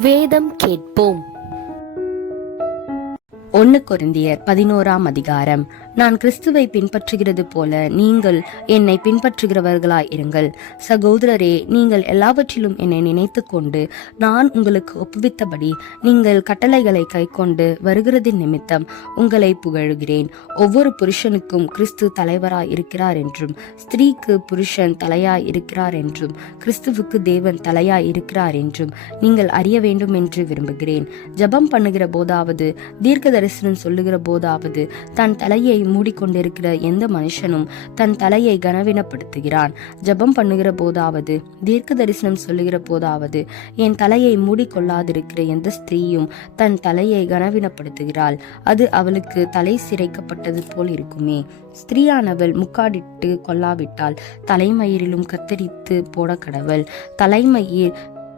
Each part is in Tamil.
வேதம் கேட்போம். ஒன்னு கொரிந்தியர் பதினோராம் அதிகாரம். நான் கிறிஸ்துவை பின்பற்றுகிறது போல நீங்கள் என்னை பின்பற்றுகிறவர்களாய் இருங்கள். சகோதரரே நீங்கள் எல்லாவற்றிலும் என்னை நினைத்து கொண்டு நான் உங்களுக்கு ஒப்புவித்தபடி நீங்கள் கட்டளைகளை கைக்கொண்டு வருகிறதின் நிமித்தம் உங்களை புகழுகிறேன். ஒவ்வொரு புருஷனுக்கும் கிறிஸ்து தலைவராய் இருக்கிறார் என்றும் ஸ்திரீக்கு புருஷன் தலையாய் இருக்கிறார் என்றும் கிறிஸ்துவுக்கு தேவன் தலையாய் இருக்கிறார் என்றும் நீங்கள் அறிய வேண்டும் என்று விரும்புகிறேன். ஜெபம் பண்ணுகிற போதாவது தீர்க்கத தரிசனம் சொல்லுகிற போதாவது தன் தலையை மூடிக்கொண்டிருக்கிற எந்த மனுஷனும் தன் தலையை கனவீனப்படுத்துகிறான். ஜெபம் பண்ணுகிற போதாவது தீர்க்க தரிசனம் சொல்லுகிற போதாவது என் தலையை மூடிக்கொள்ளாதிருக்கிற எந்த ஸ்திரீயும் தன் தலையை கனவீனப்படுத்துகிறாள். அது அவளுக்கு தலை சிரைக்கப்பட்டது போல் இருக்குமே. ஸ்திரீயானவள் முக்காடிட்டு கொள்ளாவிட்டால் தலைமயிரிலும் கத்தரித்து போட கடவள். தலைமயிர்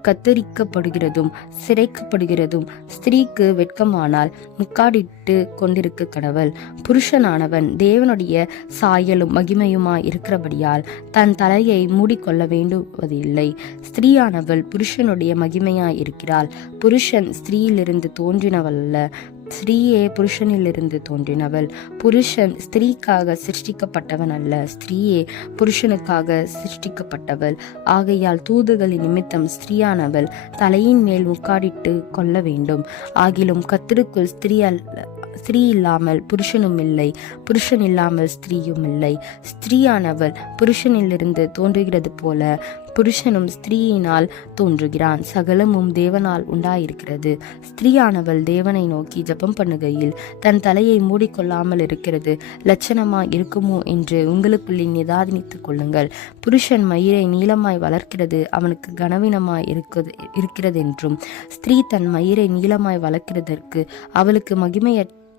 கத்தரிக்கப்படுகிறதும் சிறைக்கப்படுகிறதும் ஸ்திரீக்கு வெட்கமானால் முக்காடிட்டு கொண்டிருக்க கடவுள். புருஷனானவன் தேவனுடைய சாயலும் மகிமையுமாய் இருக்கிறபடியால் தன் தலையை மூடிக்கொள்ள வேண்டுவதில்லை. ஸ்திரீயானவள் புருஷனுடைய மகிமையாய் இருக்கிறாள். புருஷன் ஸ்திரீயிலிருந்து தோன்றினவள் ஸ்திரீயே புருஷனிலிருந்து தோன்றினவள். புருஷன் ஸ்திரீக்காக சிருஷ்டிக்கப்பட்டவன் அல்ல. ஸ்திரீயே புருஷனுக்காக சிருஷ்டிக்கப்பட்டவள். ஆகையால் தூதுகளின் நிமித்தம் ஸ்திரீயானவள் தலையின் மேல் உட்காடிட்டு கொள்ள வேண்டும். ஆகிலும் கத்திற்குள் ஸ்திரீ அல்ல ஸ்திரீ இல்லாமல் புருஷனும் இல்லை புருஷன் இல்லாமல் ஸ்திரீயும் இல்லை. ஸ்திரீயானவள் புருஷனிலிருந்து தோன்றுகிறது போல புருஷனும் ஸ்திரீயினால் தோன்றுகிறான். சகலமும் தேவனால் உண்டாயிருக்கிறது. ஸ்திரீயானவள் தேவனை நோக்கி ஜெபம் பண்ணுகையில் தன் தலையை மூடிக்கொள்ளாமல் இருக்கிறது லட்சணமா இருக்குமோ என்று உங்களுக்குள்ளே நிதானித்துக் கொள்ளுங்கள். புருஷன் மயிரை நீளமாய் வளர்க்கிறது அவனுக்கு கனவீனமாய் இருக்குது இருக்கிறதென்றும் ஸ்திரீ தன் மயிரை நீளமாய் வளர்க்கிறதற்கு அவளுக்கு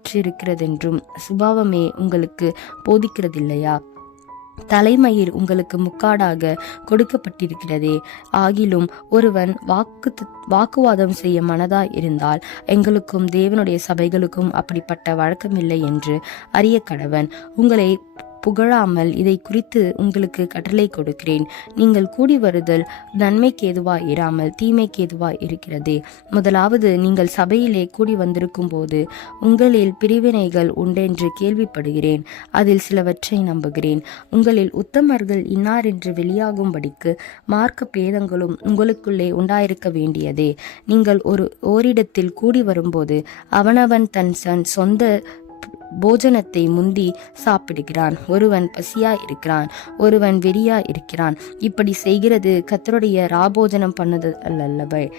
பெற்றிருக்கிறதென்றும் சுபாவமே உங்களுக்கு போதிக்கிறதில்லையா? தலைமயிர் உங்களுக்கு முக்காடாக கொடுக்கப்பட்டிருக்கிறதே. ஆகிலும் ஒருவன் வாக்கு வாக்குவாதம் செய்ய மனதாய் இருந்தால் எங்களுக்கும் தேவனுடைய சபைகளுக்கும் அப்படிப்பட்ட வழக்கமில்லை என்று அறிய கடவன் உங்களை புகழாமல் இதை குறித்து உங்களுக்கு கட்டளை கொடுக்கிறேன். நீங்கள் கூடி வருதல் நன்மைக்கு எதுவாய் இராமல் தீமைக்கு எதுவாய் இருக்கிறதே. முதலாவது நீங்கள் சபையிலே கூடி வந்திருக்கும் போது உங்களில் பிரிவினைகள் உண்டென்று கேள்விப்படுகிறேன். அதில் சிலவற்றை நம்புகிறேன். உங்களில் உத்தமர்கள் இன்னார் என்று வெளியாகும்படிக்கு மார்க்க பேதங்களும் உங்களுக்குள்ளே உண்டாயிருக்க வேண்டியதே. நீங்கள் ஒரு ஓரிடத்தில் கூடி வரும்போது அவனவன் தன் சன் சொந்த போஜனத்தை முந்தி சாப்பிடுகிறான். ஒருவன் பசியா இருக்கிறான் ஒருவன் வெறியா இருக்கிறான். இப்படி செய்கிறது கத்தருடைய ராபோஜனம் பண்ணது அல்லவை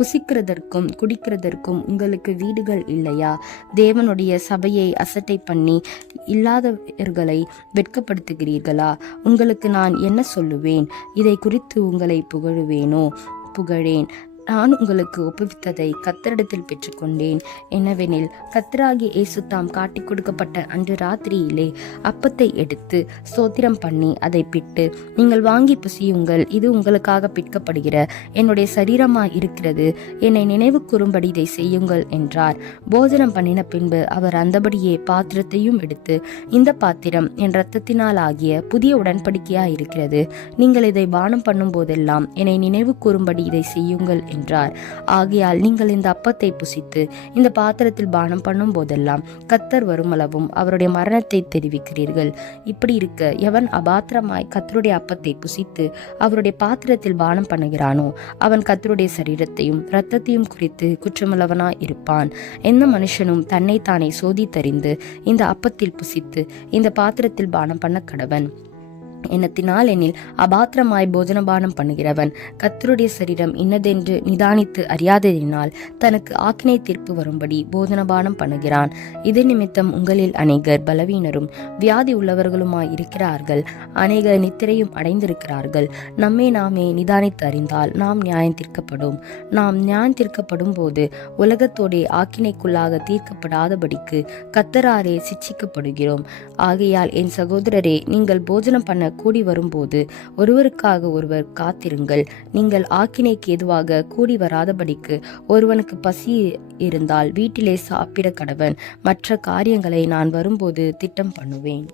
புசிக்கிறதற்கும் குடிக்கிறதற்கும் உங்களுக்கு வீடுகள் இல்லையா? தேவனுடைய சபையை அசட்டை பண்ணி இல்லாதவர்களை வெட்கப்படுத்துகிறீர்களா? உங்களுக்கு நான் என்ன சொல்லுவேன்? இதை குறித்து உங்களை புகழுவேனோ? புகழேன். நான் உங்களுக்கு ஒப்புவித்ததை கத்தரிடத்தில் பெற்றுக்கொண்டேன். என்னவெனில் கத்தராகிய இயேசு தாம் காட்டிக் கொடுக்கப்பட்ட அன்று ராத்திரியிலே அப்பத்தை எடுத்து சோத்திரம் பண்ணி அதை பிட்டு நீங்கள் வாங்கி புசியுங்கள் இது உங்களுக்காக பிற்கப்படுகிற என்னுடைய சரீரமாய் இருக்கிறது என்னை நினைவு கூறும்படி இதை செய்யுங்கள் என்றார். போஜனம் பண்ணின பின்பு அவர் அந்தபடியே பாத்திரத்தையும் எடுத்து இந்த பாத்திரம் என் இரத்தத்தினால் ஆகிய புதிய உடன்படிக்கையா இருக்கிறது நீங்கள் இதை பானம் பண்ணும் போதெல்லாம் என்னை நினைவு கூறும்படி இதை செய்யுங்கள் என்றார். ஆகையால் நீங்கள் இந்த அப்பத்தை புசித்து இந்த பாத்திரத்தில் பானம் பண்ணும் போதெல்லாம் கத்தர் வருமளவும் அவருடைய மரணத்தை தெரிவிக்கிறீர்கள். இப்படி இருக்க எவன் அபாத்திரமாய் கத்தருடைய அப்பத்தை புசித்து அவருடைய பாத்திரத்தில் பானம் பண்ணுகிறானோ அவன் கத்தருடைய சரீரத்தையும் இரத்தத்தையும் குறித்து குற்றமுள்ளவனாய் இருப்பான். எந்த மனுஷனும் தன்னைத்தானே சோதித்தறிந்து இந்த அப்பத்தில் புசித்து இந்த பாத்திரத்தில் பானம் பண்ண கடவன். எண்ணத்தினால் எனில் அபாத்திரமாய் போஜனபானம் பண்ணுகிறவன் கத்தருடைய சரீரம் இன்னதென்று நிதானித்து அறியாததினால் தனக்கு ஆக்கினை தீர்ப்பு வரும்படி போஜனபானம் பண்ணுகிறான். இது நிமித்தம் உங்களில் அநேகர் பலவீனரும் வியாதி உள்ளவர்களுமாய் இருக்கிறார்கள். அநேகர் நித்திரையும் அடைந்திருக்கிறார்கள். நம்மை நாமே நிதானித்து அறிந்தால் நாம் நியாயம் தீர்க்கப்படும். நாம் நியாயம் தீர்க்கப்படும் போது உலகத்தோடே ஆக்கினைக்குள்ளாக தீர்க்கப்படாதபடிக்கு கத்தராரே சிட்சிக்கப்படுகிறோம் ஆகையால் என் சகோதரரே நீங்கள் போஜனம் பண்ண கூடி வரும்போது ஒருவருக்காக ஒருவர் காத்திருங்கள். நீங்கள் ஆக்கினைக்கு எதுவாக கூடி வராதபடிக்கு ஒருவனுக்கு பசி இருந்தால் வீட்டிலே சாப்பிட கடவன். மற்ற காரியங்களை நான் வரும்போது திட்டம் பண்ணுவேன்.